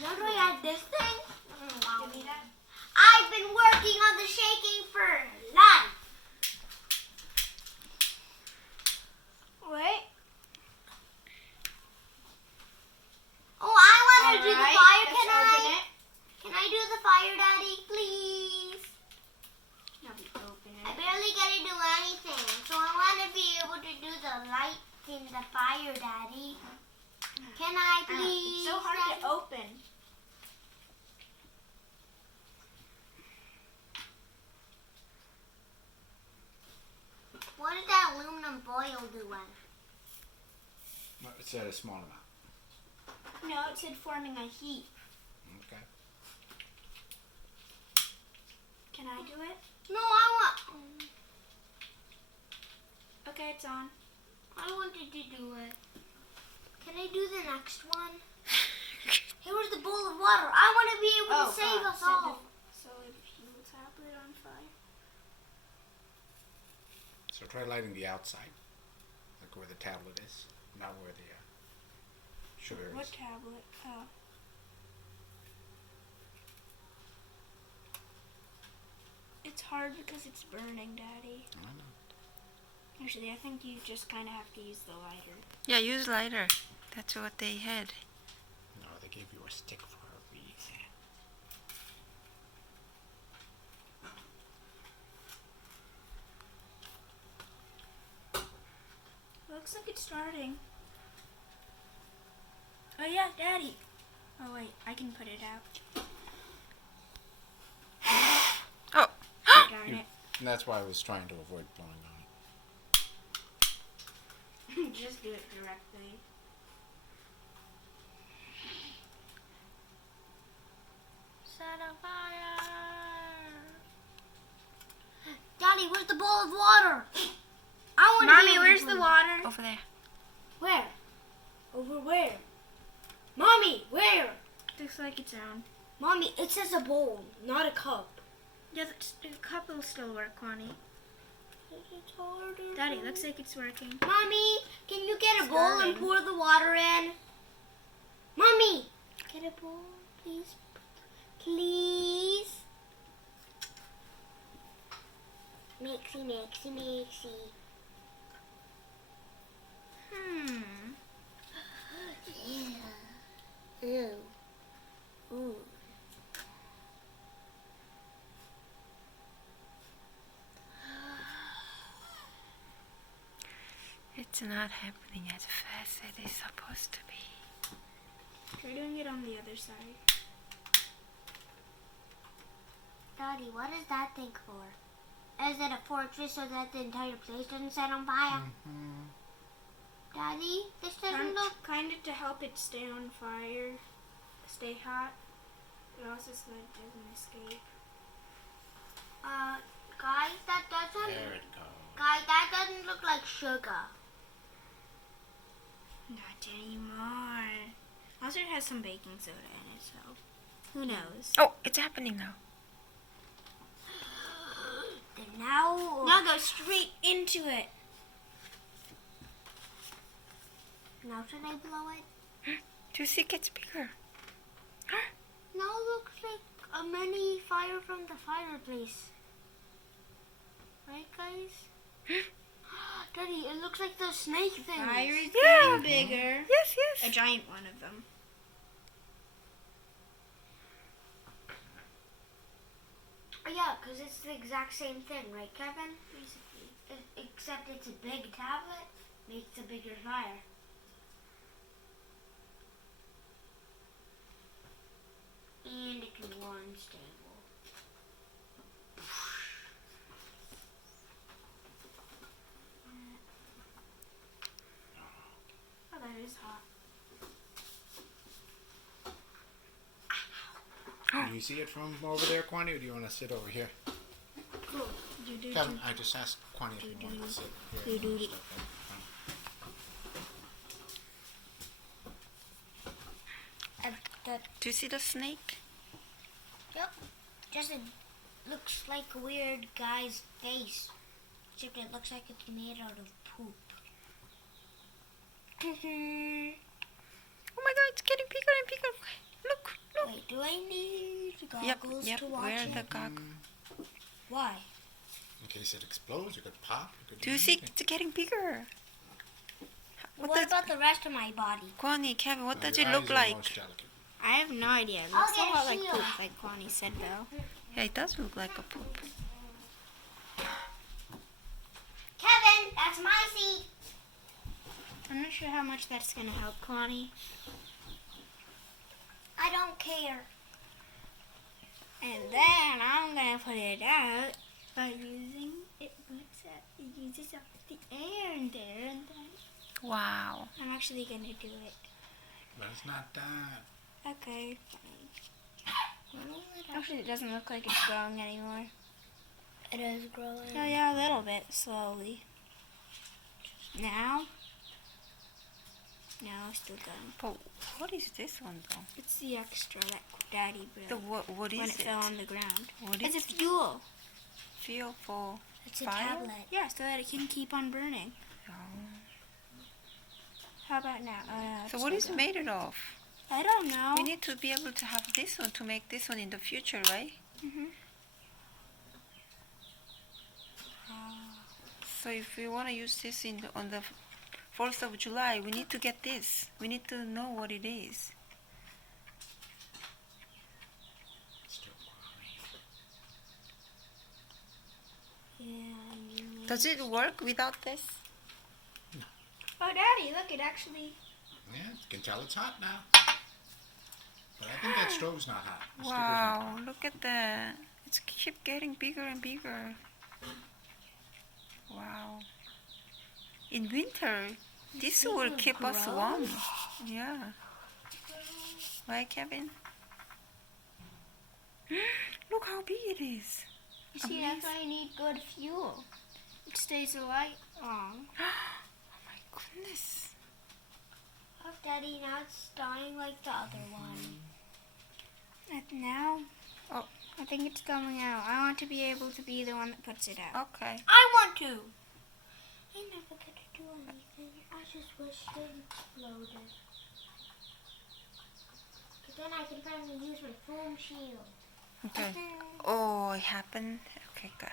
Now do I add this thing? Wow. Give me that. I've been working on the shaking for life. Wait. Oh, I want to do the fire. Let's open it. Can I do the fire, Daddy, please? Now we open I it. barely get to do anything, so I want to be able to do the light in the fire, Daddy. Can I please? It's so hard Daddy? to open. What did that aluminum foil do? It said a small amount. No, it said forming a heat. Okay. Can I do it? No, I want. Okay, it's on. I wanted to do it. Can I do the next one? Here was the bowl of water. I want to be able to save us all. Solid fuel tablet on fire. So try lighting the outside, like where the tablet is, not where the sugar What is. tablet? Oh. It's hard because it's burning, Daddy. I know. Actually, I think you just kind of have to use the lighter. Yeah, use lighter. That's what they had. No, they gave you a stick for a reason. Looks like it's starting. Oh yeah, Daddy. Oh wait, I can put it out. Oh, Darn And that's why I was trying to avoid blowing on it. it. Just do it directly. Set a fire. Daddy, where's the bowl of water? I want Mommy, where's the water? over there. Where? Over where? Mommy, where? Looks like it's on. Mommy, it says a bowl, not a cup. Yeah, the cup will still work, Connie. It's harder. Daddy, looks like it's working. Mommy, can you get a It's bowl and burning. pour the water in? Mommy, get a bowl, please. Please. Mixy, mixy, mixy. Hmm. Ew. Ooh. It's not happening as fast as it's supposed to be. Try doing it on the other side. Daddy, what is that thing for? Is it a fortress so that the entire place doesn't set on fire? Mm-hmm. Daddy, this doesn't look... Kind of to help it stay on fire, stay hot, but also so that it doesn't escape. Guys, that doesn't... There it goes. Guys, that doesn't look like sugar. Not anymore. Also, it has some baking soda in it, so who knows? Oh, it's happening now. Then now... Now go straight into it. Now should I blow it? Do you see it gets bigger? Now looks like a mini fire from the fireplace. Right, guys? Daddy, it looks like those snake things. Fire is Yeah. getting bigger. Yes, A yes. giant one of them. Yeah, because it's the exact same thing, right, Kevin? Basically. Except it's a big tablet, makes a bigger fire. And it can go unstable. Oh, that is hot. Do you see it from over there, Kwani, or do you want to sit over here? You do Kevin, I just asked Kwani if you wanted to sit here. Do. and stuff. Do you see the snake? Yep. Just it looks like a weird guy's face. Except it looks like it's made out of poop. Oh my god, it's getting bigger and bigger. Look. I need Yep, goggles yep. to watch Where are it? the goggles? Why? In case it explodes, it could pop. It could Do you see anything. it's getting bigger? What about the rest of my body? Kwani, Kevin, what Well, does your it look eyes are like? most delicate. I have no idea. It I'll looks a get a lot like shield. poop, like Kwani said, though. Yeah, it does look like a poop. Kevin, that's my seat. I'm not sure how much that's gonna help Kwani. I don't care. And then I'm gonna put it out by using it. It uses up the air in there, and then Wow. I'm actually gonna do it. But it's not done. Okay. Actually, it doesn't look like it's growing anymore. It is growing. Oh yeah, a little bit slowly. Now. No, it's still going. But what is this one though? It's the extra that Daddy The brought what when is it it? fell on the ground. What It's is a fuel. fuel for It's a fire? tablet. Yeah, so that it can keep on burning. Oh. How about now? Oh, no, So it's what still is it going. made it of? I don't know. We need to be able to have this one to make this one in the future, right? Mhm. So if we want to use this on the 4th of July, we need to get this. We need to know what it is. Still Yeah. Does it work without this? Oh, Daddy, look! It actually. Yeah, you can tell it's hot now. But I think that stove's not hot. The sticker's not Wow, hot. look at that. It's keep getting bigger and bigger. Wow. In winter, this will keep us warm. Yeah. Right, Kevin? Look how big it is. You see, that's why you need good fuel. It stays alight long. Oh my goodness. Oh, Daddy, now it's dying like the other one. And now, Oh. I think it's coming out. I want to be able to be the one that puts it out. Okay. I want to. I never get to do anything. I just wish it exploded. But then I can finally use my foam shield. Okay. Oh, it happened. Okay, good.